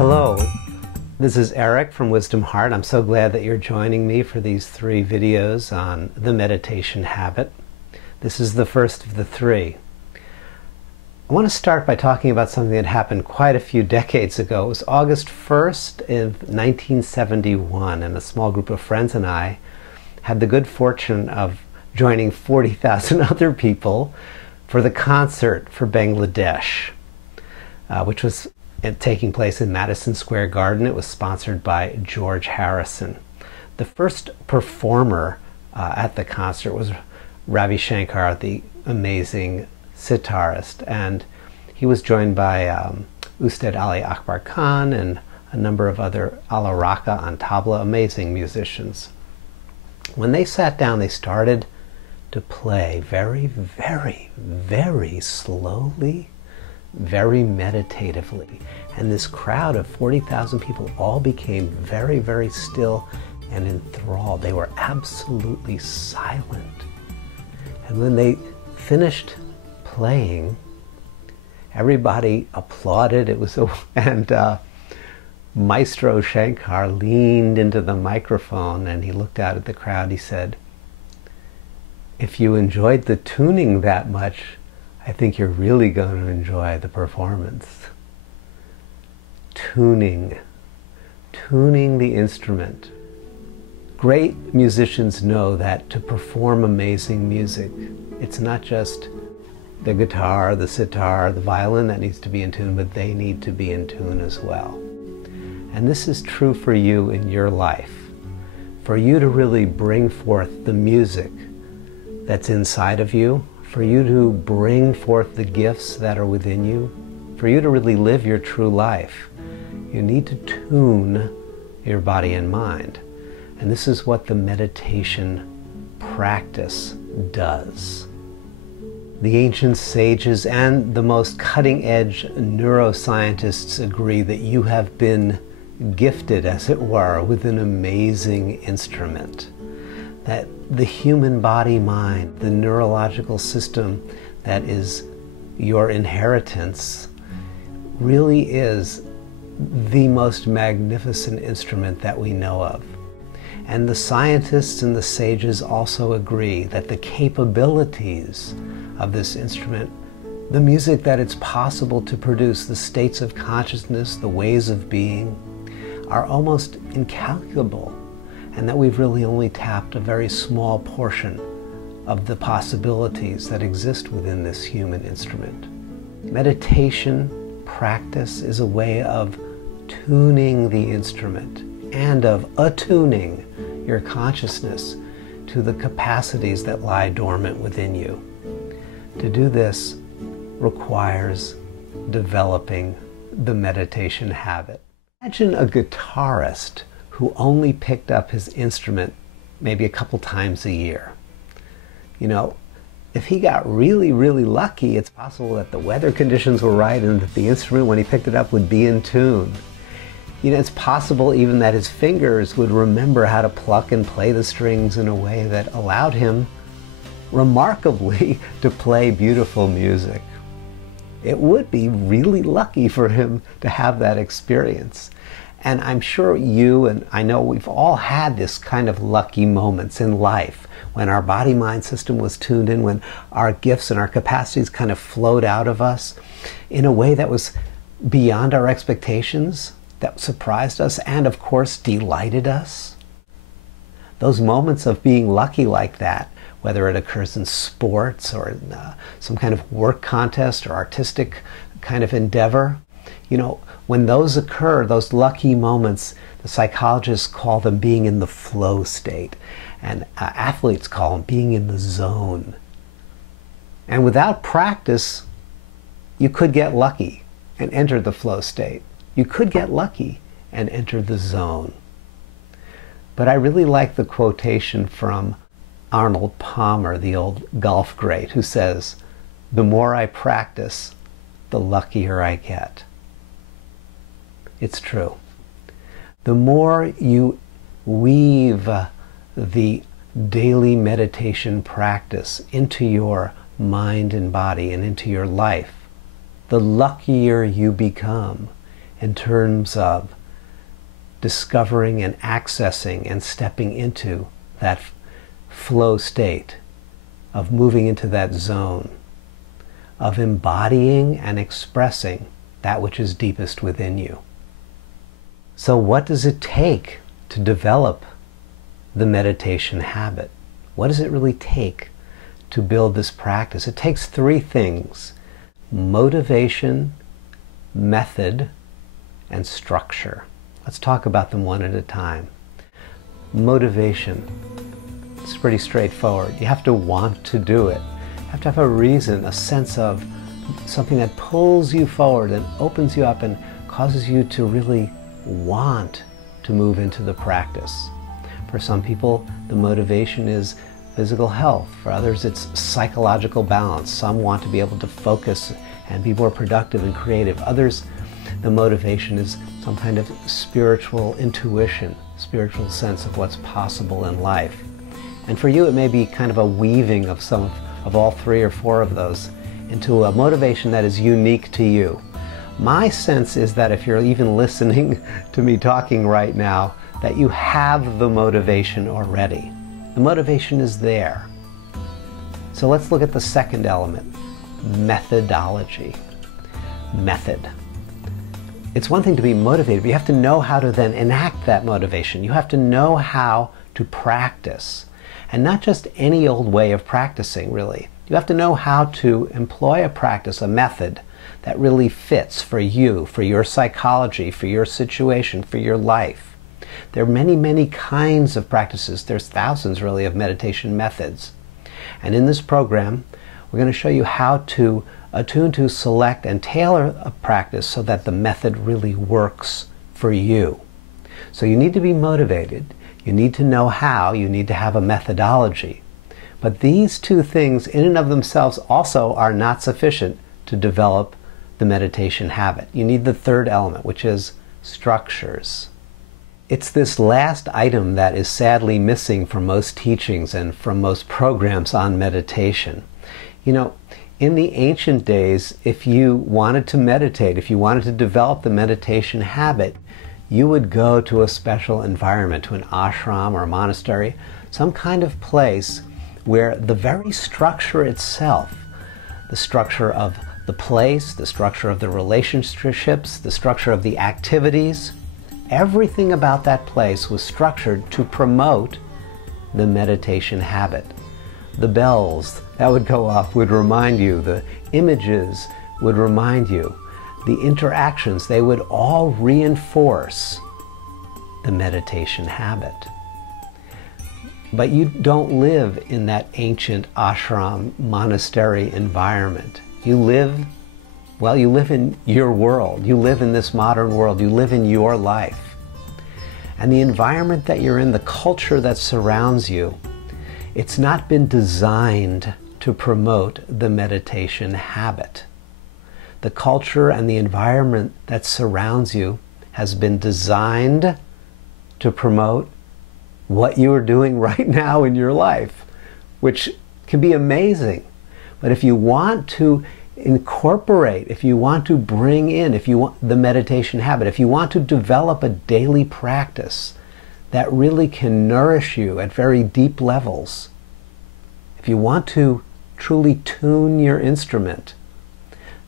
Hello, this is Eric from Wisdom Heart. I'm so glad that you're joining me for these 3 videos on the meditation habit. This is the first of the 3. I want to start by talking about something that happened quite a few decades ago. It was August 1st of 1971, and a small group of friends and I had the good fortune of joining 40,000 other people for the concert for Bangladesh, which was taking place in Madison Square Garden. It was sponsored by George Harrison. The first performer at the concert was Ravi Shankar, the amazing sitarist, and he was joined by Ustad Ali Akbar Khan and a number of other Ala Raka on tabla, amazing musicians. When they sat down, they started to play very, very, very slowly, very meditatively, and this crowd of 40,000 people all became very, very still and enthralled. They were absolutely silent. And when they finished playing, everybody applauded. And Maestro Shankar leaned into the microphone and he looked out at the crowd. He said, "If you enjoyed the tuning that much, I think you're really going to enjoy the performance." Tuning the instrument. Great musicians know that to perform amazing music, it's not just the guitar, the sitar, the violin that needs to be in tune, but they need to be in tune as well. And this is true for you in your life. For you to really bring forth the music that's inside of you, for you to bring forth the gifts that are within you, for you to really live your true life, you need to tune your body and mind. And this is what the meditation practice does. The ancient sages and the most cutting-edge neuroscientists agree that you have been gifted, as it were, with an amazing instrument. That the human body-mind, the neurological system that is your inheritance, really is the most magnificent instrument that we know of. And the scientists and the sages also agree that the capabilities of this instrument, the music that it's possible to produce, the states of consciousness, the ways of being, are almost incalculable, and that we've really only tapped a very small portion of the possibilities that exist within this human instrument. Meditation practice is a way of tuning the instrument and of attuning your consciousness to the capacities that lie dormant within you. To do this requires developing the meditation habit. Imagine a guitarist who only picked up his instrument maybe a couple times a year. You know, if he got really, really lucky, it's possible that the weather conditions were right and that the instrument, when he picked it up, would be in tune. You know, it's possible even that his fingers would remember how to pluck and play the strings in a way that allowed him, remarkably, to play beautiful music. It would be really lucky for him to have that experience. And I'm sure you and I know we've all had this kind of lucky moments in life when our body-mind system was tuned in, when our gifts and our capacities kind of flowed out of us in a way that was beyond our expectations, that surprised us and, of course, delighted us. Those moments of being lucky like that, whether it occurs in sports or in some kind of work contest or artistic kind of endeavor, you know, when those occur, those lucky moments, the psychologists call them being in the flow state, and athletes call them being in the zone. And without practice, you could get lucky and enter the flow state. You could get lucky and enter the zone. But I really like the quotation from Arnold Palmer, the old golf great, who says, "The more I practice, the luckier I get." It's true. The more you weave the daily meditation practice into your mind and body and into your life, the luckier you become. in terms of discovering and accessing and stepping into that flow state, of moving into that zone, of embodying and expressing that which is deepest within you. So what does it take to develop the meditation habit? What does it really take to build this practice? It takes three things: motivation, method, and structure. Let's talk about them one at a time. Motivation. It's pretty straightforward. You have to want to do it. You have to have a reason, a sense of something that pulls you forward and opens you up and causes you to really want to move into the practice. For some people, the motivation is physical health. For others, it's psychological balance. Some want to be able to focus and be more productive and creative. Others, the motivation is some kind of spiritual intuition, spiritual sense of what's possible in life. And for you, it may be kind of a weaving of some of all three or four of those into a motivation that is unique to you. My sense is that if you're even listening to me talking right now, that you have the motivation already. The motivation is there. So let's look at the second element, methodology. Method. It's one thing to be motivated, but you have to know how to then enact that motivation. You have to know how to practice. And not just any old way of practicing, really. You have to know how to employ a practice, a method, that really fits for you, for your psychology, for your situation, for your life. There are many, many kinds of practices. There's thousands, really, of meditation methods. And in this program, we're going to show you how to attune to, select, and tailor a practice so that the method really works for you. So you need to be motivated. You need to know how. You need to have a methodology. But these two things, in and of themselves, also are not sufficient to develop the meditation habit. You need the third element, which is structures. It's this last item that is sadly missing from most teachings and from most programs on meditation. You know, in the ancient days, if you wanted to meditate, if you wanted to develop the meditation habit, you would go to a special environment, to an ashram or a monastery, some kind of place where the very structure itself, the structure of the place, the structure of the relationships, the structure of the activities, everything about that place was structured to promote the meditation habit. The bells that would go off would remind you, the images would remind you, the interactions, they would all reinforce the meditation habit. But you don't live in that ancient ashram monastery environment. You live in your world. You live in this modern world. You live in your life. And the environment that you're in, the culture that surrounds you, it's not been designed to promote the meditation habit. The culture and the environment that surrounds you has been designed to promote what you are doing right now in your life, which can be amazing. But if you want to incorporate, if you want to bring in, if you want the meditation habit, if you want to develop a daily practice that really can nourish you at very deep levels, if you want to truly tune your instrument,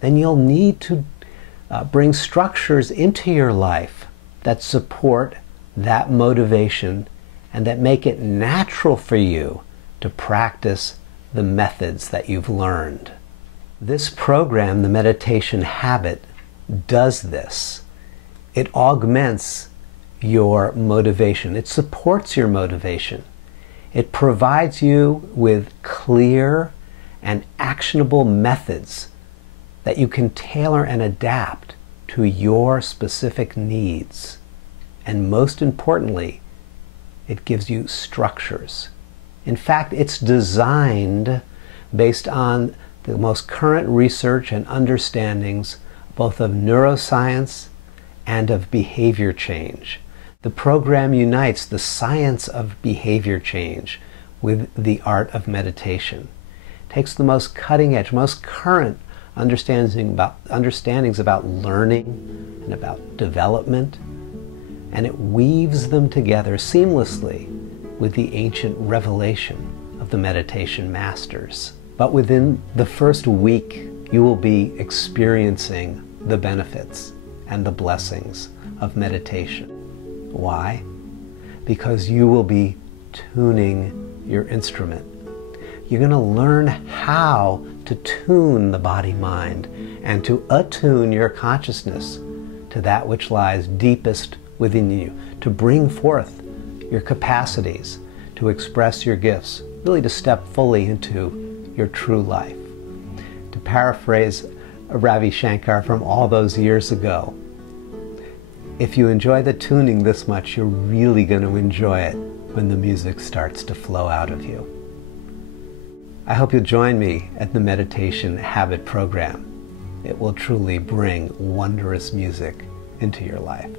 then you'll need to bring structures into your life that support that motivation and that make it natural for you to practice the methods that you've learned. This program, the meditation habit, does this. It augments your motivation. It supports your motivation. It provides you with clear and actionable methods that you can tailor and adapt to your specific needs. And most importantly, it gives you structures. In fact, it's designed based on the most current research and understandings both of neuroscience and of behavior change. The program unites the science of behavior change with the art of meditation. It takes the most cutting edge, most current understandings about learning and about development, and it weaves them together seamlessly with the ancient revelation of the meditation masters. But within the first week, you will be experiencing the benefits and the blessings of meditation. Why? Because you will be tuning your instrument. You're going to learn how to tune the body-mind and to attune your consciousness to that which lies deepest within you, to bring forth your capacities, to express your gifts, really to step fully into your true life. To paraphrase Ravi Shankar from all those years ago, if you enjoy the tuning this much, you're really going to enjoy it when the music starts to flow out of you. I hope you'll join me at the Meditation Habit Program. It will truly bring wondrous music into your life.